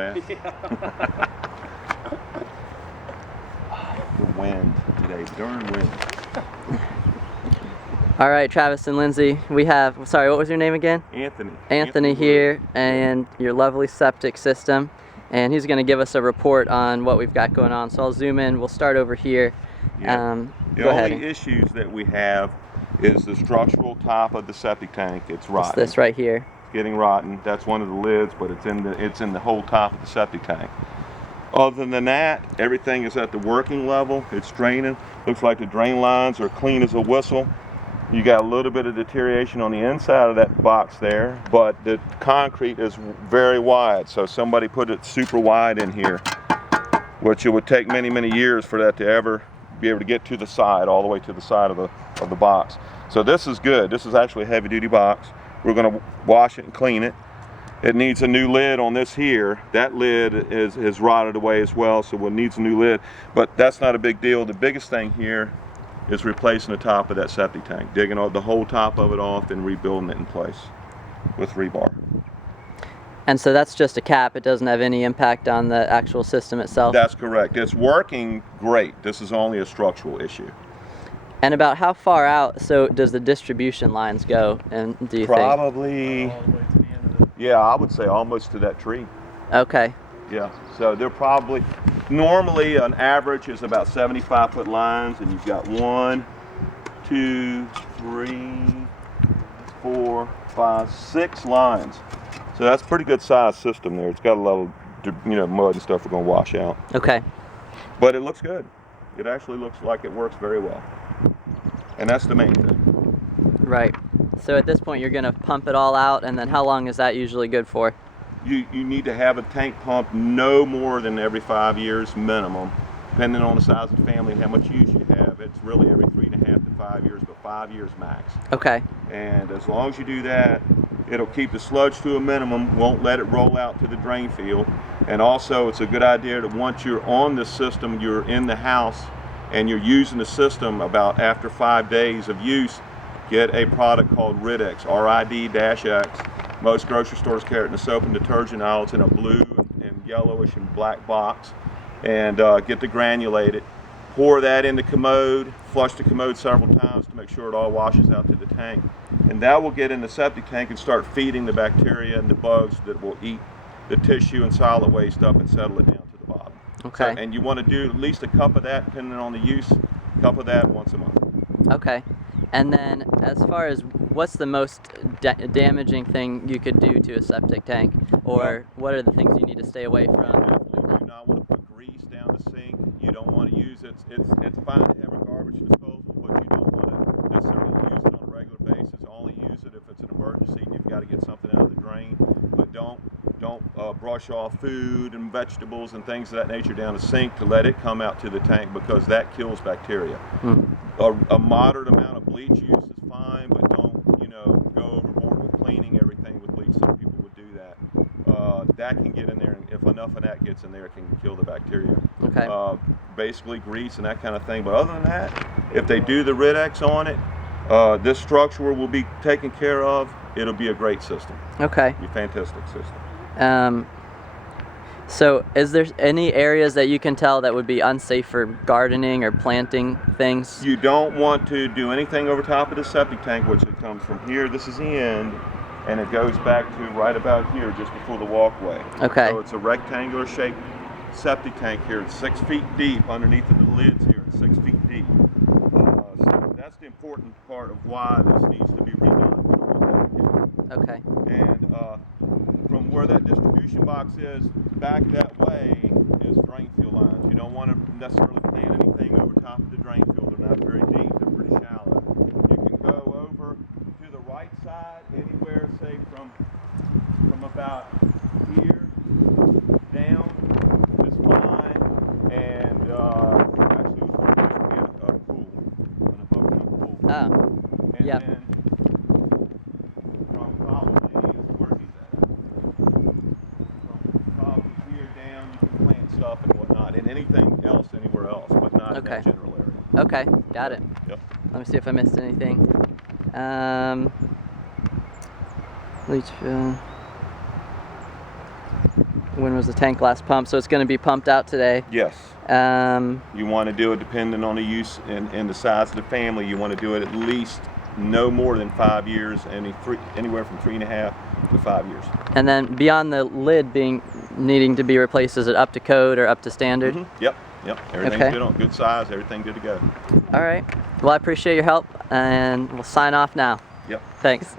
The wind today, darn wind. All right, Travis and Lindsay, we have, sorry, what was your name again? Anthony. Anthony here, and your lovely septic system. And he's going to give us a report on what we've got going on. So I'll zoom in. We'll start over here. Yeah. The only issues that we have is the structural top of the septic tank. It's rotten. It's this right here. It's getting rotten. That's one of the lids, but it's in the whole top of the septic tank. Other than that, everything is at the working level. It's draining. Looks like the drain lines are clean as a whistle. You got a little bit of deterioration on the inside of that box there, but the concrete is very wide, so somebody put it super wide in here, which it would take many, many years for that to ever be able to get to the side, all the way to the side of the box. So this is good. This is actually a heavy-duty box. We're going to wash it and clean it. It needs a new lid on this here. That lid is rotted away as well, so it needs a new lid, but that's not a big deal. The biggest thing here is replacing the top of that septic tank, digging the whole top of it off and rebuilding it in place with rebar. And so that's just a cap. It doesn't have any impact on the actual system itself? That's correct. It's working great. This is only a structural issue. And about how far out, so does the distribution lines go, and do you Probably, All the way to the end of the... yeah, I would say almost to that tree. Okay. Yeah, so they're probably, normally an average is about 75-foot lines, and you've got 1, 2, 3, 4, 5, 6 lines. So that's a pretty good sized system there. It's got a lot of, mud and stuff we're going to wash out. Okay. But it looks good. It actually looks like it works very well. And that's the main thing. Right. So at this point you're going to pump it all out, and then how long is that usually good for? You need to have a tank pump no more than every 5 years minimum, depending on the size of the family and how much use you have. It's really every 3.5 to 5 years, but 5 years max. Okay. And as long as you do that, it'll keep the sludge to a minimum, won't let it roll out to the drain field. And also it's a good idea that once you're on the system, you're in the house and you're using the system, about after 5 days of use, get a product called Rid-X, RID-X. Most grocery stores carry it in the soap and detergent aisle. It's in a blue and yellowish and black box. And get the granulated. Pour that in the commode, flush the commode several times to make sure it all washes out to the tank. And that will get in the septic tank and start feeding the bacteria and the bugs that will eat the tissue and solid waste up and settle it down to the bottom. Okay. So, and you want to do at least a cup of that, depending on the use, a cup of that once a month. Okay. And then as far as what's the most damaging thing you could do to a septic tank, or what are the things you need to stay away from? You do not want to put grease down the sink. You don't want to use it. It's fine to have a garbage disposal, but you don't want to necessarily use it on a regular basis. Only use it if it's an emergency and you've got to get something out of the drain. But don't brush off food and vegetables and things of that nature down the sink to let it come out to the tank, because that kills bacteria. A moderate amount of bleach use is fine, but don't go overboard with cleaning everything with bleach. Some people would do that. That can get in there, and if enough of that gets in there, it can kill the bacteria. Okay. Basically grease and that kind of thing. But other than that, if they do the Rid-X on it, this structure will be taken care of. It'll be a great system. Okay. Be a fantastic system. So is there any areas that you can tell that would be unsafe for gardening or planting things? You don't want to do anything over top of the septic tank, which it comes from here. This is the end, and it goes back to right about here, just before the walkway. Okay. So it's a rectangular shaped septic tank here. It's 6 feet deep underneath of the lids here. It's 6 feet deep. So that's the important part of why this needs to be redone. You don't want that again. Okay. And from where that distribution box is, back that way is drain field lines. You don't want to necessarily plant anything over top of the drain field. They're not very deep. They're pretty shallow. You can go over to the right side anywhere, say from about here down is fine. And actually, it was supposed to be a pool, an above ground pool. Oh. And Yep. then from probably where he's at. From probably here down, you can plant stuff and whatnot, and anything else anywhere else, but not in that general area. Okay. Got it. Yep. Let me see if I missed anything. Leach field. when was the tank last pumped? So it's going to be pumped out today. Yes. Um, You want to do it depending on the use and the size of the family. You want to do it at least no more than 5 years, anywhere from 3.5 to 5 years. and then beyond the lid needing to be replaced, is it up to code or up to standard? Yep. Everything's Okay. good on good size. Everything good to go. All right. Well, I appreciate your help, and we'll sign off now. Yep. Thanks.